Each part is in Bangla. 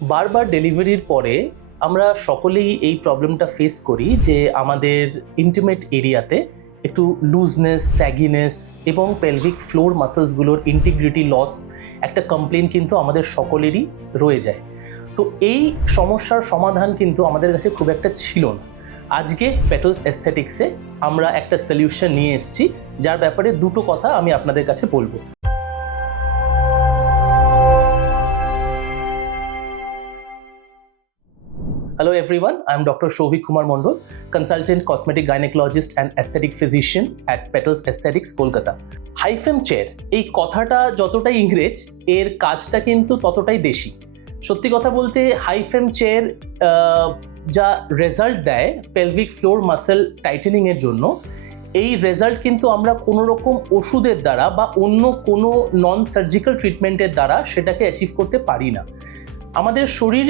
বারবার ডেলিভারির পরে আমরা সকলেই এই প্রবলেমটা ফেস করি যে আমাদের ইন্টিমেট এরিয়াতে একটু লুজনেস, স্যাগিনেস এবং পেলভিক ফ্লোর মাসেলসগুলোর ইন্টিগ্রিটি লস একটা কমপ্লেন কিন্তু আমাদের সকলেরই রয়ে যায়। তো এই সমস্যার সমাধান কিন্তু আমাদের কাছে খুব একটা ছিল না। আজকে পেটালস এস্থেটিক্সে আমরা একটা সলিউশন নিয়ে এসেছি, যার ব্যাপারে দুটো কথা আমি আপনাদের কাছে বলবো। Hello everyone, I am Dr. Shovik Kumar Mondol, consultant cosmetic gynecologist and aesthetic physician at Petals Aesthetics, Kolkata. হাইফেম চেয়ার এই কথাটা যতটাই ইংরেজ, এর কাজটা কিন্তু ততটাই দেশি। সত্যি কথা বলতে হাইফেম চেয়ার যা রেজাল্ট দেয় পেলভিক ফ্লোর মাসেল টাইটেনিং এর জন্য, এই রেজাল্ট কিন্তু আমরা কোনো রকম ওষুধের দ্বারা বা অন্য কোনো নন সার্জিক্যাল ট্রিটমেন্টের দ্বারা সেটাকে অ্যাচিভ করতে পারি না। আমাদের শরীর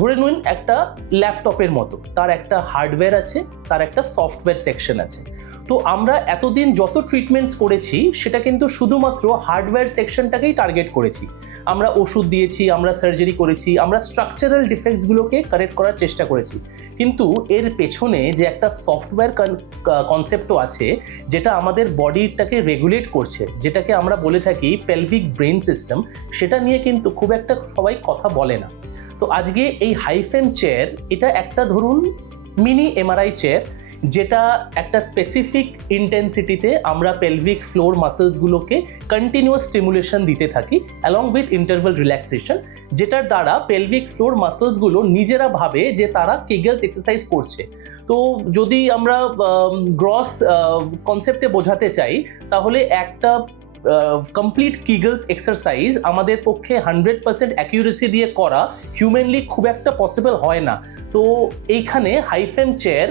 ধরে নিন একটা ল্যাপটপের মতো, তার একটা হার্ডওয়্যার আছে, তার একটা সফটওয়্যার সেকশন আছে। তো আমরা এতদিন যত ট্রিটমেন্টস করেছি সেটা কিন্তু শুধুমাত্র হার্ডওয়্যার সেকশনটাকেই টার্গেট করেছি। আমরা ওষুধ দিয়েছি, আমরা সার্জারি করেছি, আমরা স্ট্রাকচারাল ডিফেক্টসগুলোকে কারেক্ট করার চেষ্টা করেছি, কিন্তু এর পেছনে যে একটা সফটওয়্যার কনসেপ্টও আছে যেটা আমাদের বডিটাকে রেগুলেট করছে, যেটাকে আমরা বলে থাকি পেলভিক ব্রেন সিস্টেম, সেটা নিয়ে কিন্তু খুব একটা সবাই কথা বলে না। তো আজকে এই হাইফেম চেয়ার এটা একটা ধরুন মিনি এমআরআই চেয়ার, যেটা একটা স্পেসিফিক ইন্টেন্সিটিতে আমরা পেলভিক ফ্লোর মাসেলসগুলোকে কন্টিনিউয়াস স্টিমুলেশন দিতে থাকি অ্যালং উইথ ইন্টারভাল রিল্যাক্সেশন, যেটার দ্বারা পেলভিক ফ্লোর মাসেলসগুলো নিজেরা ভাবে যে তারা কেগেলস এক্সারসাইজ করছে। তো যদি আমরা গ্রস কনসেপ্টে বোঝাতে চাই, তাহলে একটা কমপ্লিট কিগলস এক্সারসাইজ আমাদের পক্ষে 100% অ্যাকিউরেসি দিয়ে করা হিউম্যানলি খুব একটা পসিবল হয় না। তো এইখানে হাইফেম চেয়ার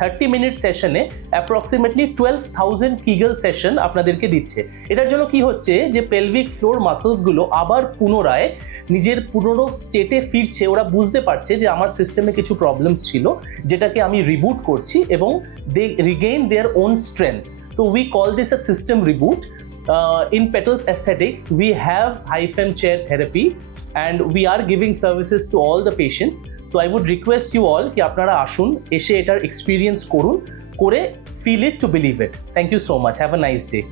30 মিনিট সেশনে অ্যাপ্রক্সিমেটলি 12,000 কিগল সেশন আপনাদেরকে দিচ্ছে। এটার জন্য কি হচ্ছে যে পেলভিক ফ্লোর মাসেলসগুলো আবার পুনরায় নিজের পুরনো স্টেটে ফিরছে। ওরা বুঝতে পারছে যে আমার সিস্টেমে কিছু প্রবলেমস ছিল, যেটাকে আমি রিবুট করছি এবং দে রিগেইন দেয়ার ওন স্ট্রেংথ। তো we call this a system reboot. In Petals Aesthetics, we have HiFem chair therapy and we are giving services to all the patients. So I would request you all ki apnara ashun, eshe etar experience korun, kore feel it to believe it. Thank you so much. Have a nice day.